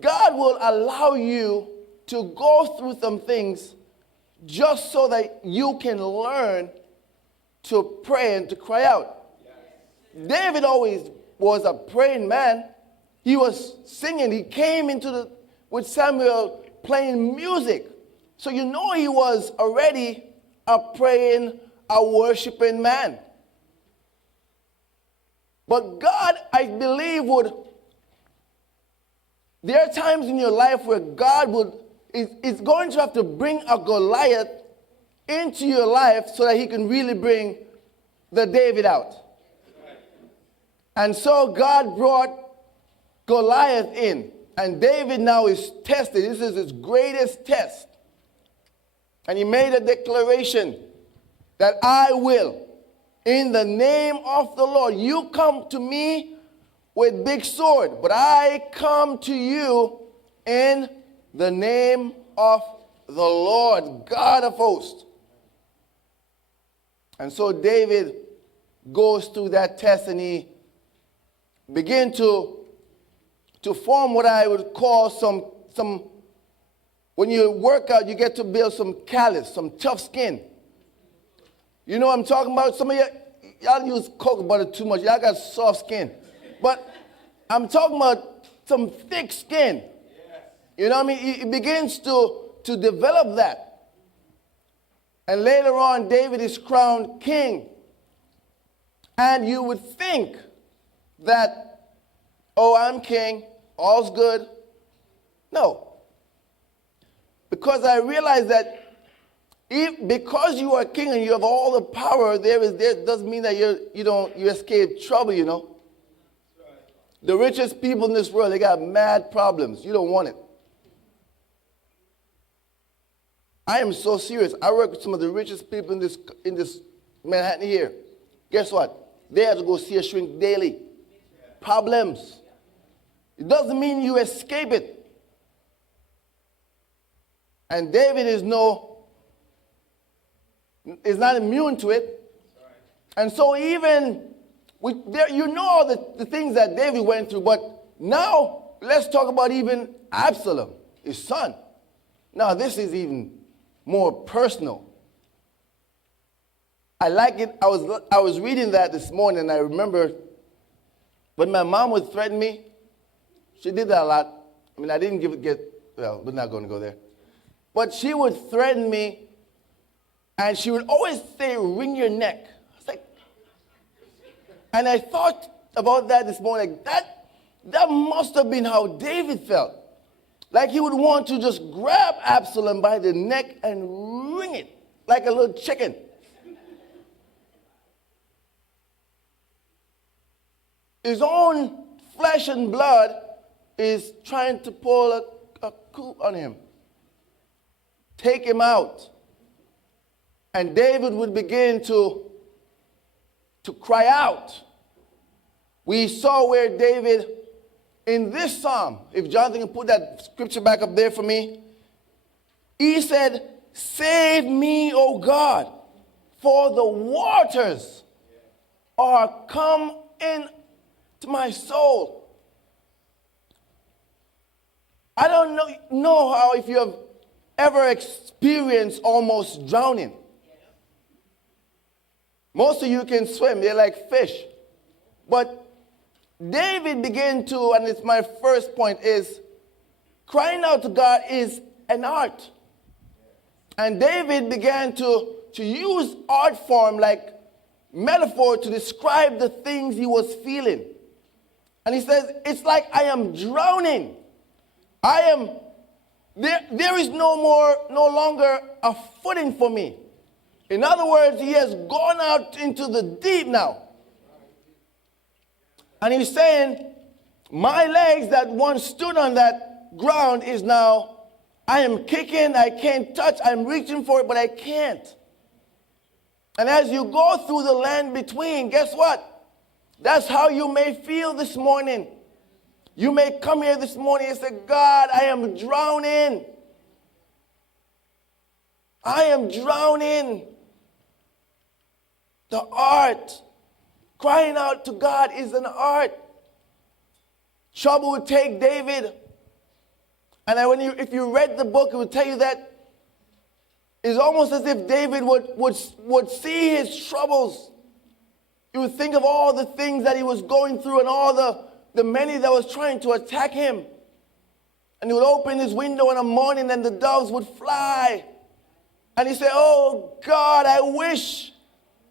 God will allow you to go through some things just so that you can learn to pray and to cry out. David always was a praying man. He was singing. He came with Samuel playing music. So you know he was already a praying, a worshiping man. But God, I believe, there are times in your life where God is going to have to bring a Goliath into your life so that he can really bring the David out. And so God brought Goliath in, and David now is tested. This is his greatest test. And he made a declaration that I will, in the name of the Lord, you come to me with big sword, but I come to you in the name of the Lord, God of hosts. And so David goes through that test, and he begin to form what I would call some, when you work out, you get to build some callus, some tough skin. You know what I'm talking about? Some of y'all use cocoa butter too much. Y'all got soft skin. But I'm talking about some thick skin. You know what I mean? It begins to develop that. And later on, David is crowned king. And you would think that, oh, I'm king, all's good. No. Because I realize that because you are king and you have all the power, there doesn't mean that you escape trouble, you know. The richest people in this world, they got mad problems. You don't want it. I am so serious. I work with some of the richest people in this Manhattan here. Guess what? They have to go see a shrink daily. Problems. It doesn't mean you escape it. And David is not immune to it. And so even you know all the things that David went through, but now let's talk about even Absalom, his son. Now this is even more personal. I like it. I was reading that this morning, and I remember when my mom would threaten me. She did that a lot. I mean, I didn't well, we're not going to go there. But she would threaten me, and she would always say, wring your neck. I was like, and I thought about that this morning. That must have been how David felt. Like he would want to just grab Absalom by the neck and wring it like a little chicken. His own flesh and blood is trying to pull a coup on him. Take him out. And David would begin to cry out. We saw where David, in this psalm, if Jonathan can put that scripture back up there for me, he said, save me, O God, for the waters are come in to my soul. I don't know how if you have ever experienced almost drowning. Most of you can swim. They're like fish. But David began to, and it's my first point, is crying out to God is an art. And David began to use art form like metaphor to describe the things he was feeling. And he says, it's like I am drowning. There is no longer a footing for me. In other words, he has gone out into the deep now. And he's saying, my legs that once stood on that ground is now, I am kicking, I can't touch, I'm reaching for it, but I can't. And as you go through the land between, guess what? That's how you may feel this morning. You may come here this morning and say, God, I am drowning. I am drowning. The art, crying out to God is an art. Trouble would take David, And if you read the book, it would tell you that it's almost as if David would see his troubles. He would think of all the things that he was going through and all the many that was trying to attack him. And he would open his window in the morning and the doves would fly. And he said, oh God, I wish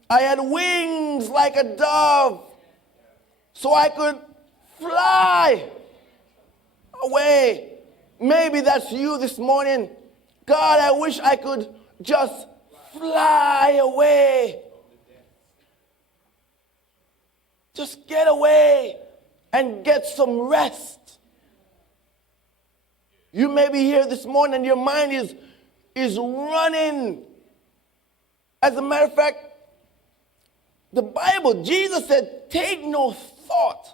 I had wings like a dove so I could fly away. Maybe that's you this morning. God, I wish I could just fly away. Just get away and get some rest. You may be here this morning and your mind is running. As a matter of fact, the Bible, Jesus said, take no thought.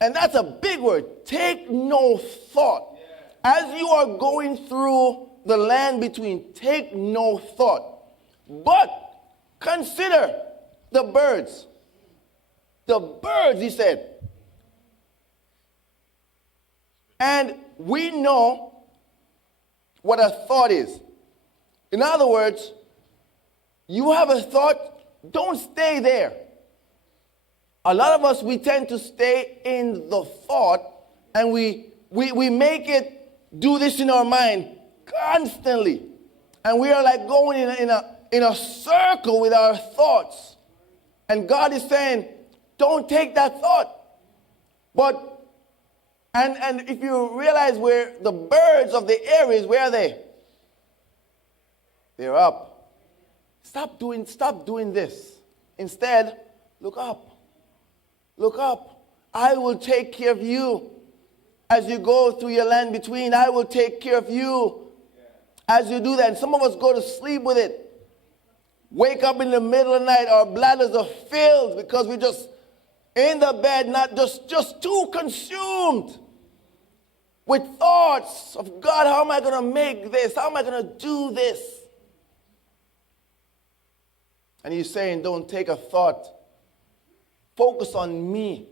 And that's a big word. Take no thought. As you are going through the land between, take no thought. But consider the birds. The birds, he said. And we know what a thought is. In other words, you have a thought, don't stay there. A lot of us, we tend to stay in the thought, and we make it do this in our mind constantly. And we are like going in a circle with our thoughts. And God is saying, don't take that thought. But and if you realize where the birds of the air is, where are they? They're up. Stop doing this. Instead, look up. Look up. I will take care of you as you go through your land between. I will take care of you as you do that. And some of us go to sleep with it. Wake up in the middle of the night, our bladders are filled because we're just in the bed, not just too consumed with thoughts of, God, how am I going to make this? How am I going to do this? And he's saying, don't take a thought. Focus on me.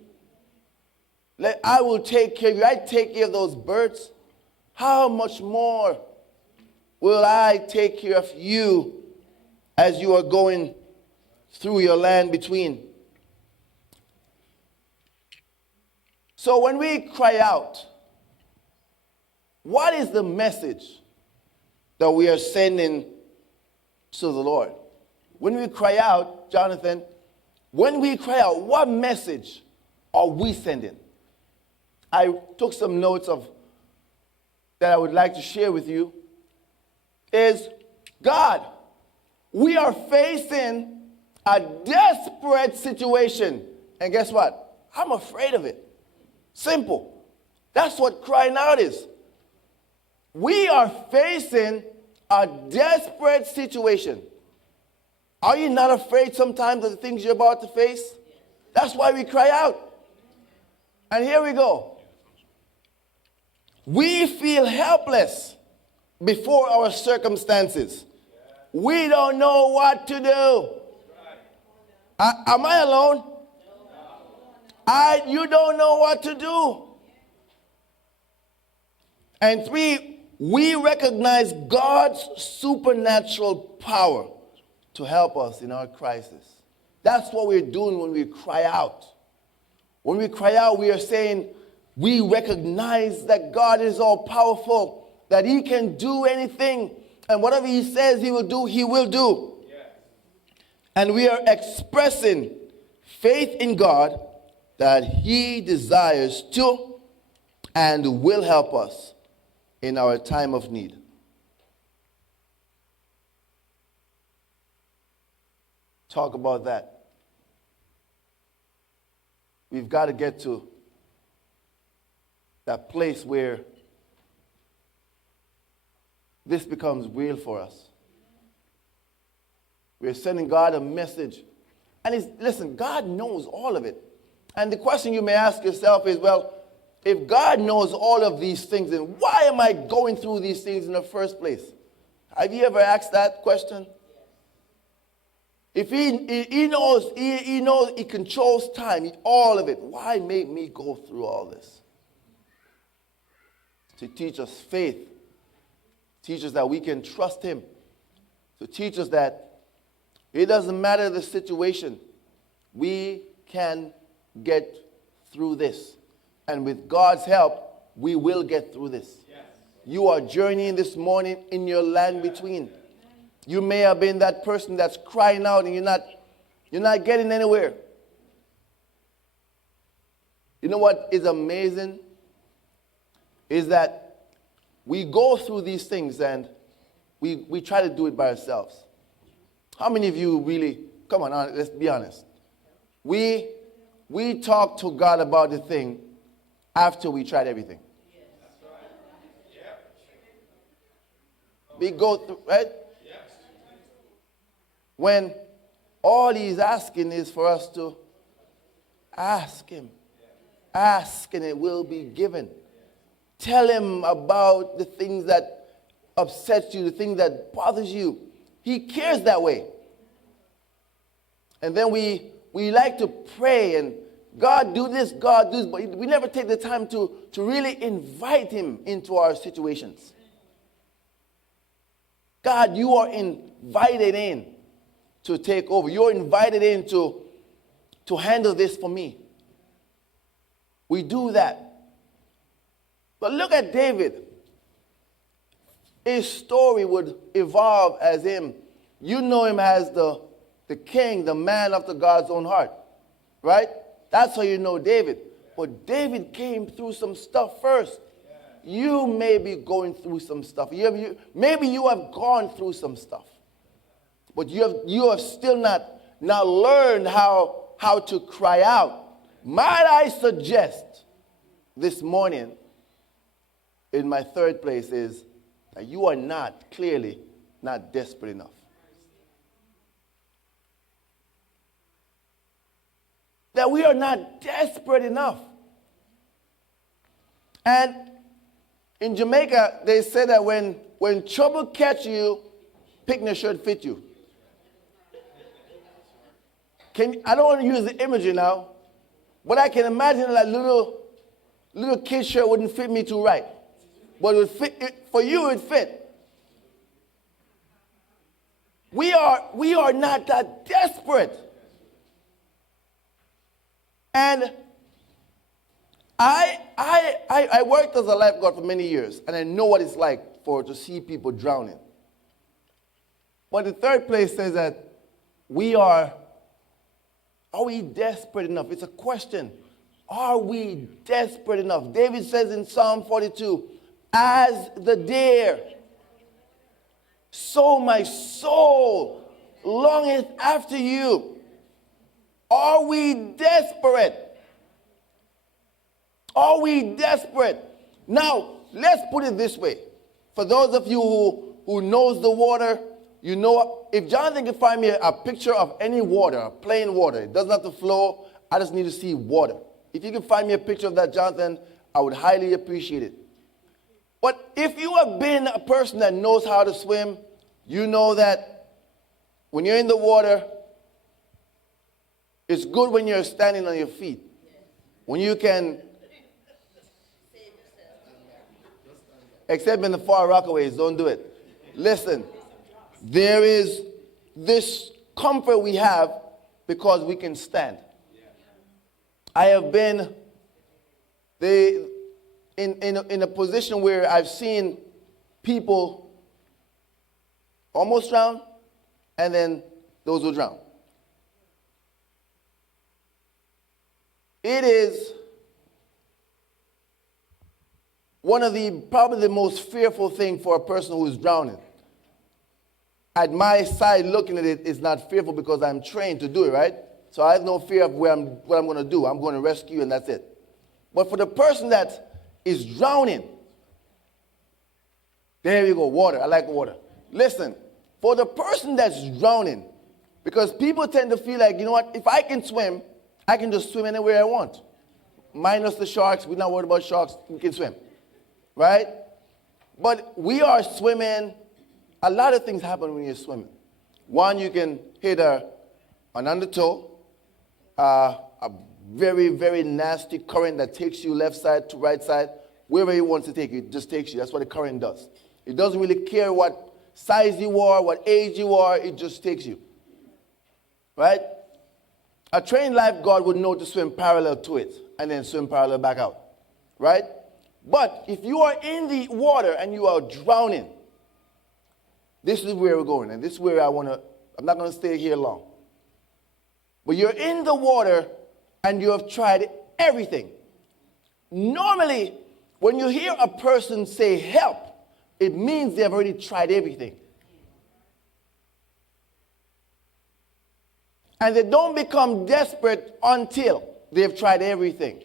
I will take care of you. I take care of those birds. How much more will I take care of you as you are going through your land between? So when we cry out, what is the message that we are sending to the Lord? When we cry out, Jonathan, when we cry out, what message are we sending? I took some notes that I would like to share with you. Is God, we are facing a desperate situation. And guess what? I'm afraid of it. Simple. That's what crying out is. We are facing a desperate situation. Are you not afraid sometimes of the things you're about to face? That's why we cry out. And here we go. We feel helpless before our circumstances. We don't know what to do. Am I alone? You don't know what to do. And 3, we recognize God's supernatural power to help us in our crisis. That's what we're doing when we cry out. When we cry out, we are saying we recognize that God is all powerful, that he can do anything, and whatever he says he will do, he will do. Yes. And we are expressing faith in God that he desires to and will help us in our time of need. Talk about that. We've got to get to that place where this becomes real for us. We're sending God a message. And listen, God knows all of it. And the question you may ask yourself is, well, if God knows all of these things, then why am I going through these things in the first place? Have you ever asked that question? If he knows, he controls time, all of it, why make me go through all this? to teach us faith, teach us that we can trust him, to teach us that it doesn't matter the situation, we can get through this. And with God's help, we will get through this. Yes. You are journeying this morning in your land between. You may have been that person that's crying out and you're not getting anywhere. You know what is amazing? Is that we go through these things and we try to do it by ourselves. How many of you really, come on, let's be honest. We talk to God about the thing after we tried everything. We go through, right? When all he's asking is for us to ask him. Ask and it will be given. Tell him about the things that upset you, the things that bothers you. He cares that way. And then we like to pray and God do this, God do this, but we never take the time to really invite him into our situations. God, you are invited in to take over. You're invited in to handle this for me. We do that. But look at David. His story would evolve as him. You know him as the king, the man after God's own heart. Right? That's how you know David. But David came through some stuff first. You may be going through some stuff. Maybe you have gone through some stuff. But you have still not learned how to cry out. Might I suggest this morning, in my third place, is that you are clearly not desperate enough. That we are not desperate enough. And in Jamaica, they say that when trouble catch you, picnic shirt fit you. I don't want to use the imagery now, but I can imagine that little kid shirt wouldn't fit me too right. But it would fit, for you it would fit. We are not that desperate. And I worked as a lifeguard for many years, and I know what it's like to see people drowning. But the third place says that are we desperate enough? It's a question. Are we desperate enough? David says in Psalm 42, as the deer, so my soul longeth after you. Are we desperate? Are we desperate? Now, let's put it this way. For those of you who knows the water, you know, if Jonathan can find me a picture of any water, plain water, it doesn't have to flow, I just need to see water. If you can find me a picture of that, Jonathan, I would highly appreciate it. But if you have been a person that knows how to swim, you know that when you're in the water, it's good when you're standing on your feet. When you can, except in the far rockaways, don't do it. Listen, there is this comfort we have because we can stand. I have been in a position where I've seen people almost drown, and then those who drown. It is one of probably the most fearful thing for a person who is drowning. At my side looking at it, it's not fearful because I'm trained to do it, right? So I have no fear of what I'm going to do. I'm going to rescue and that's it. But for the person that is drowning, there you go, water. I like water. Listen, for the person that's drowning, because people tend to feel like, you know what, if I can swim, I can just swim anywhere I want. Minus the sharks. We're not worried about sharks. We can swim. Right? But we are swimming. A lot of things happen when you're swimming. One, you can hit an undertow, a very, very nasty current that takes you left side to right side. wherever it wants to take you, it just takes you. That's what the current does. It doesn't really care what size you are, what age you are, it just takes you. Right? A trained lifeguard would know to swim parallel to it and then swim parallel back out. Right? But if you are in the water and you are drowning, this is where we're going. And this is where I'm not going to stay here long. But you're in the water and you have tried everything. Normally, when you hear a person say help, it means they've already tried everything. And they don't become desperate until they've tried everything.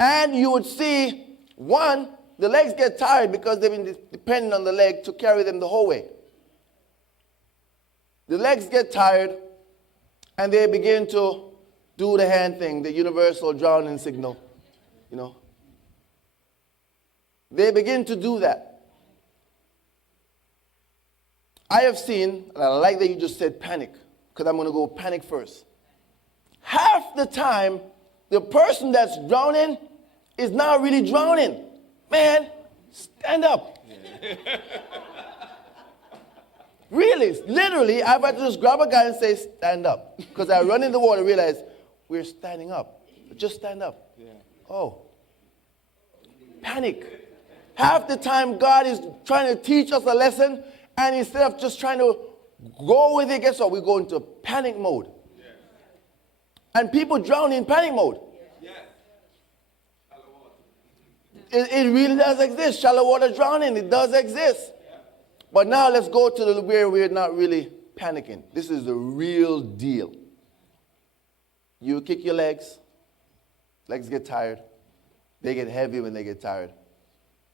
And you would see, one, the legs get tired because they've been dependent on the leg to carry them the whole way. The legs get tired and they begin to do the hand thing, the universal drowning signal, you know. They begin to do that. I have seen, and I like that you just said panic, because I'm going to go panic first. Half the time, the person that's drowning is not really drowning. Man, stand up. Really, literally, I've had to just grab a guy and say, stand up. Because I run in the water and realize, we're standing up. Just stand up. Yeah. Oh. Panic. Half the time, God is trying to teach us a lesson, and instead of just trying to go with it, guess what? We go into panic mode. Yeah. And people drown in panic mode. Yeah. It really does exist. Shallow water drowning, it does exist. Yeah. But now let's go to where we're not really panicking. This is the real deal. You kick your legs get tired. They get heavy when they get tired.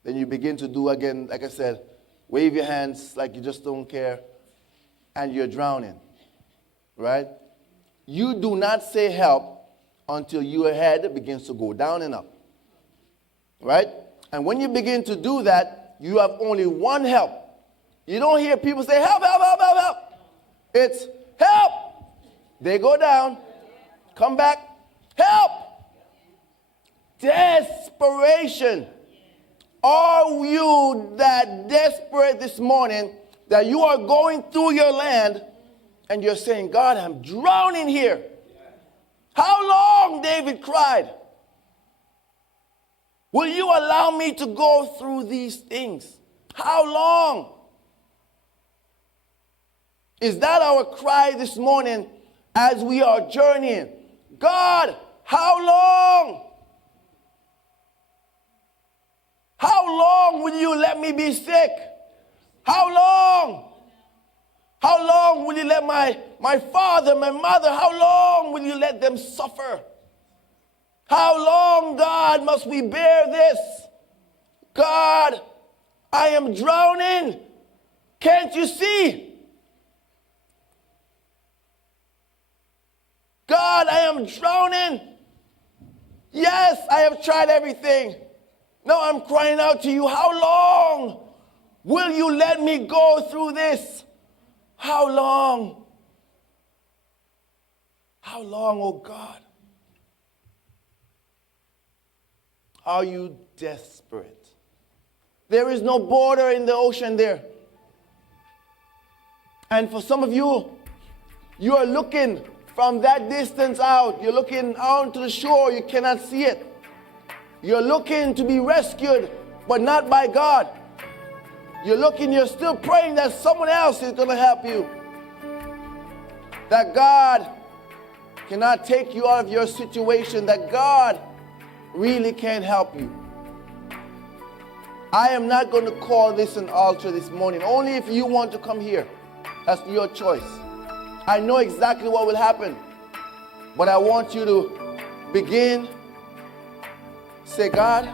Then you begin to do again, like I said, wave your hands like you just don't care, and you're drowning, right? You do not say help until your head begins to go down and up, right? And when you begin to do that, you have only one help. You don't hear people say, help, help, help, help, help. It's help. They go down, come back, help. Desperation. Are you that desperate this morning that you are going through your land and you're saying, God, I'm drowning here? How long, David cried, will you allow me to go through these things? How long? Is that our cry this morning as we are journeying? God, how long? How long will you let me be sick? How long? How long will you let my father, my mother, how long will you let them suffer? How long, God, must we bear this? God, I am drowning. Can't you see? God, I am drowning. Yes, I have tried everything. Now I'm crying out to you, how long will you let me go through this? How long? How long, oh God? Are you desperate? There is no border in the ocean there. And for some of you, you are looking from that distance out. You're looking out to the shore. You cannot see it. You're looking to be rescued, but not by God. You're still praying that someone else is going to help you. That God cannot take you out of your situation, that God really can't help you. I am not going to call this an altar this morning. Only if you want to come here. That's your choice. I know exactly what will happen. But I want you to begin. Say, God,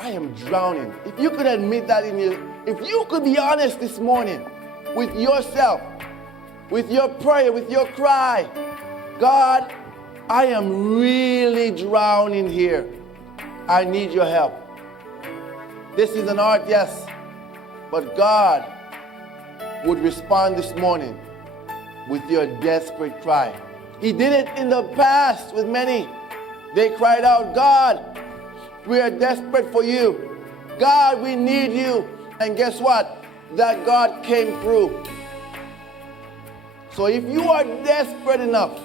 I am drowning. If you could admit that if you could be honest this morning with yourself, with your prayer, with your cry, God, I am really drowning here. I need your help. This is an art, yes, but God would respond this morning with your desperate cry. He did it in the past with many. They cried out, God, We are desperate for you. God, we need you. And guess what? That God came through. So if you are desperate enough,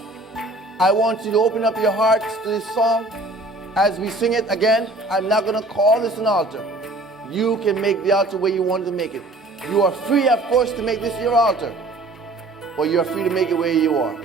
I want you to open up your hearts to this song. As we sing it again, I'm not going to call this an altar. You can make the altar where you want to make it. You are free, of course, to make this your altar. But you're free to make it where you are.